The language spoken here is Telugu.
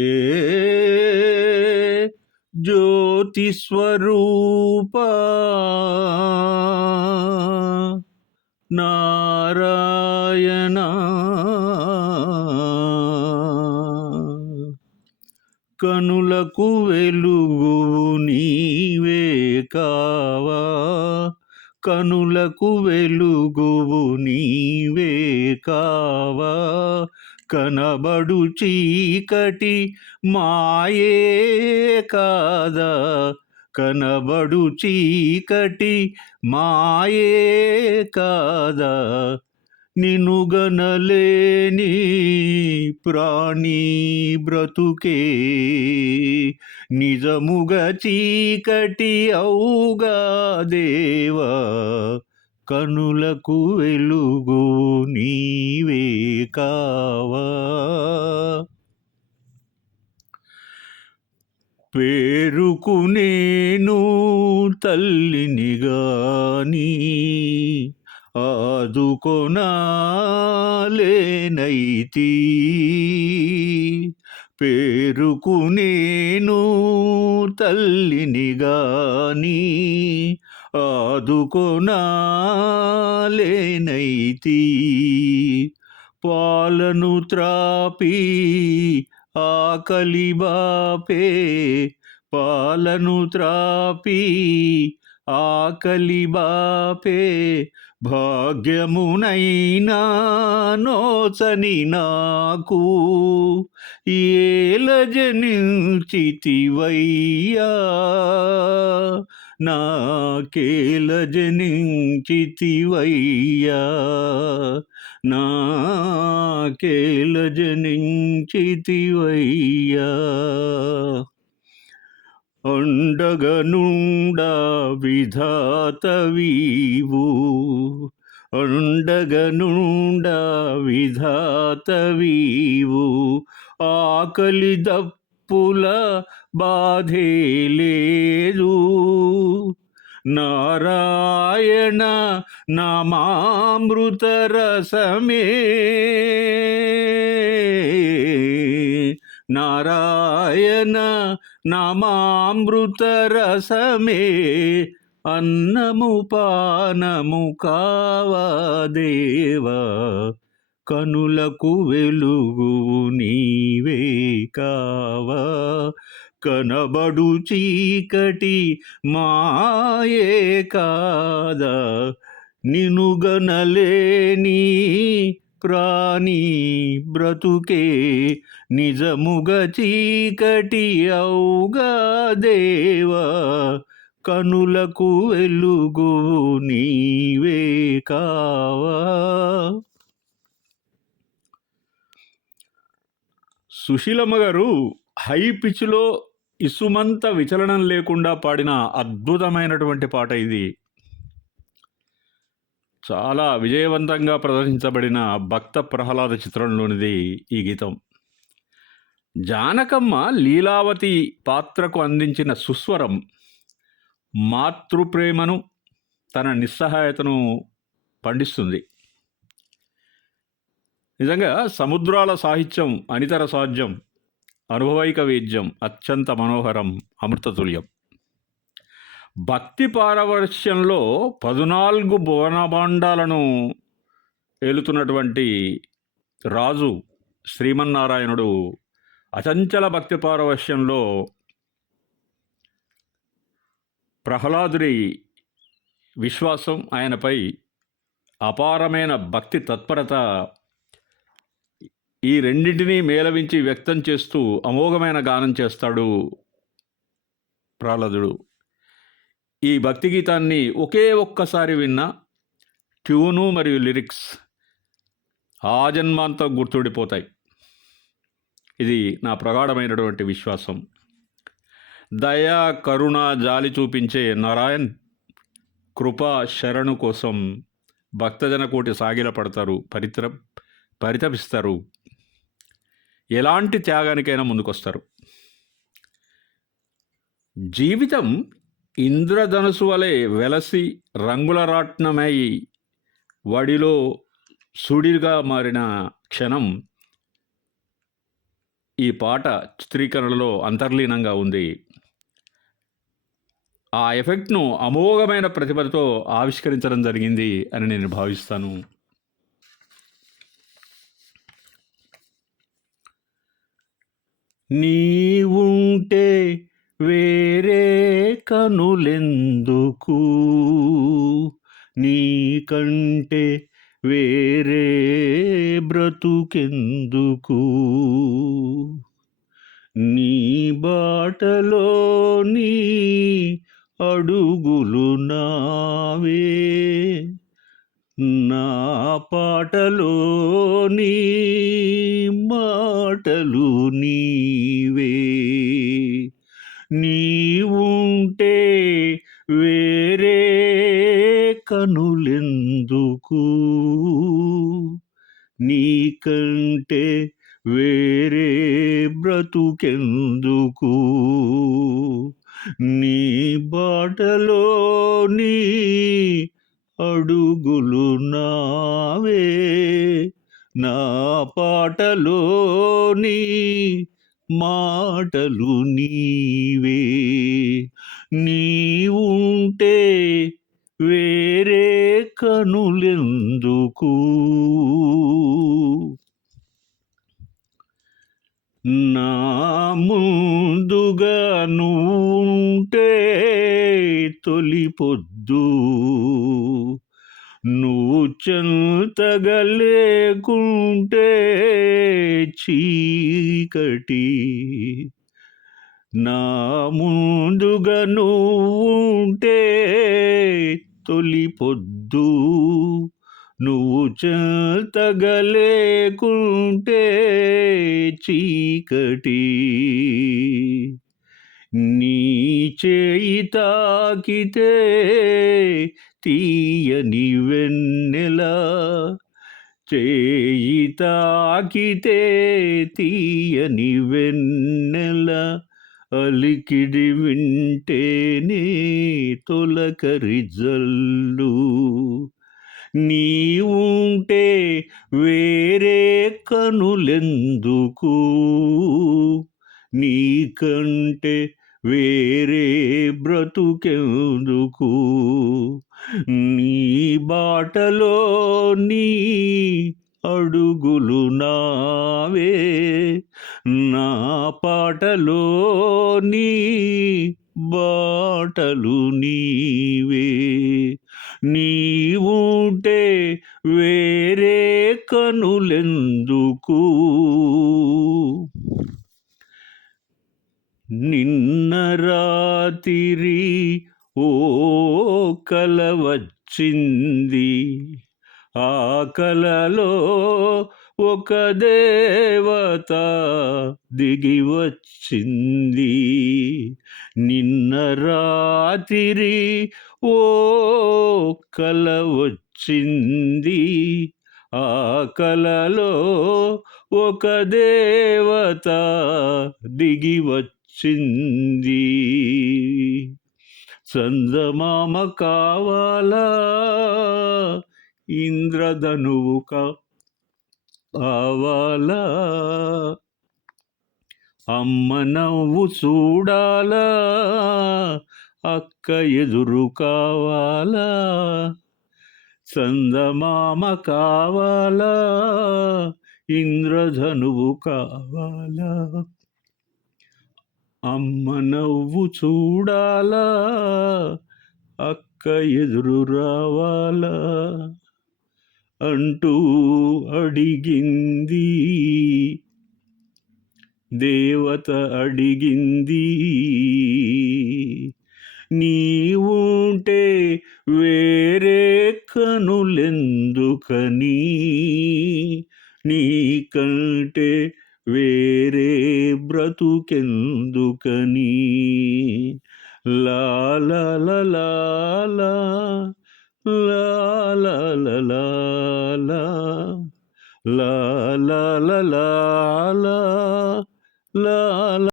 ఏ జ్యోతి స్వరూప నారాయణ. కనులకు వెలుగు నీవే కావా? కనులకు వెలుగు నీవే కావా? కనబడు చీకటి మాయే కాదా? కనబడు చీకటి మాయే కాదా? నినుగనలేని ప్రాణి బ్రతుకే నిజముగ చీకటి అవుగా దేవా? కనులకు వెలుగు కావా? పేరుకు నేను తల్లిని గాని ఆదుకొనాలేనైతి పేరుకు నేను తల్లిని గాని ఆదుకొనాలేనైతి పాలను త్రాపి ఆకలి బాపే. పాలను త్రాపి ఆకలి బాపే. భాగ్యమునైనా నోచని నాకు ఏల జనించితివయ్యా. నాకేల జనించితివయ్యా. నాకేల జనించితివయ్యా. అండగనుండా విధాతవీవు. అండగనుండా విధాతవీవు. ఆకలి దప్ప దప్పుల బాధే లేదు. నారాయణ నామామృత రసమే. నారాయణ నామామృత రసమే. అన్నము పానము కావా దేవా? కనులకు వెలుగు నీవే కావా. కనబడు చీకటి మాయే కాదా. నినుగనలేని ప్రాణి బ్రతుకే నిజముగ చీకటి అవుగా దేవా. కనులకు వెలుగు నీవే కావా. సుశీలమ్మ గారు హై పిచ్లో ఇసుమంత విచలనం లేకుండా పాడిన అద్భుతమైనటువంటి పాట ఇది. చాలా విజయవంతంగా ప్రదర్శించబడిన భక్త ప్రహ్లాద చిత్రంలోనిది ఈ గీతం. జానకమ్మ లీలావతి పాత్రకు అందించిన సుస్వరం మాతృప్రేమను తన నిస్సహాయతను పండిస్తుంది. నిజంగా సముద్రాల సాహిత్యం అనితర సాధ్యం అనుభవైక వేద్యం అత్యంత మనోహరం అమృతతుల్యం. భక్తి పారవర్ష్యంలో పదునాలుగు భువనభాండాలను ఏలుతున్నటువంటి రాజు శ్రీమన్నారాయణుడు అచంచల భక్తి పారవశ్యంలో ప్రహ్లాదుడి విశ్వాసం ఆయనపై అపారమైన భక్తి తత్పరత ఈ రెండింటినీ మేలవించి వ్యక్తం చేస్తూ అమోఘమైన గానం చేస్తాడు ప్రహ్లాదుడు. ఈ భక్తి గీతాన్ని ఒకే ఒక్కసారి విన్న ట్యూను మరియు లిరిక్స్ ఆజన్మాంతం గుర్తుండిపోతాయి. ఇది నా ప్రగాఢమైనటువంటి విశ్వాసం. దయా కరుణ జాలి చూపించే నారాయణ్ కృపా శరణు కోసం భక్తజన కోటి సాగిల పడతారు పరిత్ర పరితపిస్తారు. ఎలాంటి త్యాగానికైనా ముందుకొస్తారు. జీవితం ఇంద్రధనుసు వలె వెలసి రంగుల రాట్నమై వడిలో సుడిగా మారిన క్షణం ఈ పాట చిత్రీకరణలో అంతర్లీనంగా ఉంది. ఆ ఎఫెక్ట్ను అమోఘమైన ప్రతిభతో ఆవిష్కరించడం జరిగింది అని నేను భావిస్తాను. నీవుంటే వేరే కనులెందుకు? నీకంటే వేరే బ్రతుకెందుకు? నీ బాటలో నీ అడుగులు నావే. నా పాటలో నీ మాటలు నీవే. నీవుంటే వేరే కనులెందుకు? నీకంటే వేరే బ్రతుకెందుకు? నీ బాటలో నీ అడుగులు నావే నా పాటలో నీ మాటలు నీవే. నీవుంటే వేరే కనులెందుకు? నా ముందుగా నువ్వుంటే తొలి పొద్దు. నువ్వు చెంతగలేకుంటే చీకటి. నా ముందుగా నువ్వుంటే తొలి పొద్దు. నువ్వు చెంతగలేకుంటే చీకటి. నీ చేయి తాకితే తీయని వెన్నెల. చేయి తాకితే తీయని వెన్నెల. అలికిడి వింటేనే తొలకరి జల్లు. నీవుంటే వేరే కనులెందుకు? నీకంటే వేరే బ్రతుకెందుకు? నీ బాటలో నీ అడుగులు నావే. నా పాటలో నీ బాటలు నీవే. నీవుంటే వేరే కనులెందుకు? నిన్న రాతిరి ఓ కల వచ్చింది. ఆ కలలో ఒక దేవత దిగి వచ్చింది. నిన్న రాతిరి ఓ కల వచ్చింది. ఆ కలలో ఒక దేవత దిగి వచ్చింది చందమామ కావాలా? ఇంద్రధనువు కావాలా? అమ్మ నవ్వు చూడాలా? అక్క ఎదురు కావాలా? చందమామ కావాలా? ఇంద్రధనువు కావాలా? అమ్మ నవ్వు చూడాలా అక్క ఎదురు రావాలా అంటూ అడిగింది. దేవత అడిగింది నీవుంటే వేరే కనులెందుకని? నీకంటే వేరే బ్రతుకెందుకని లా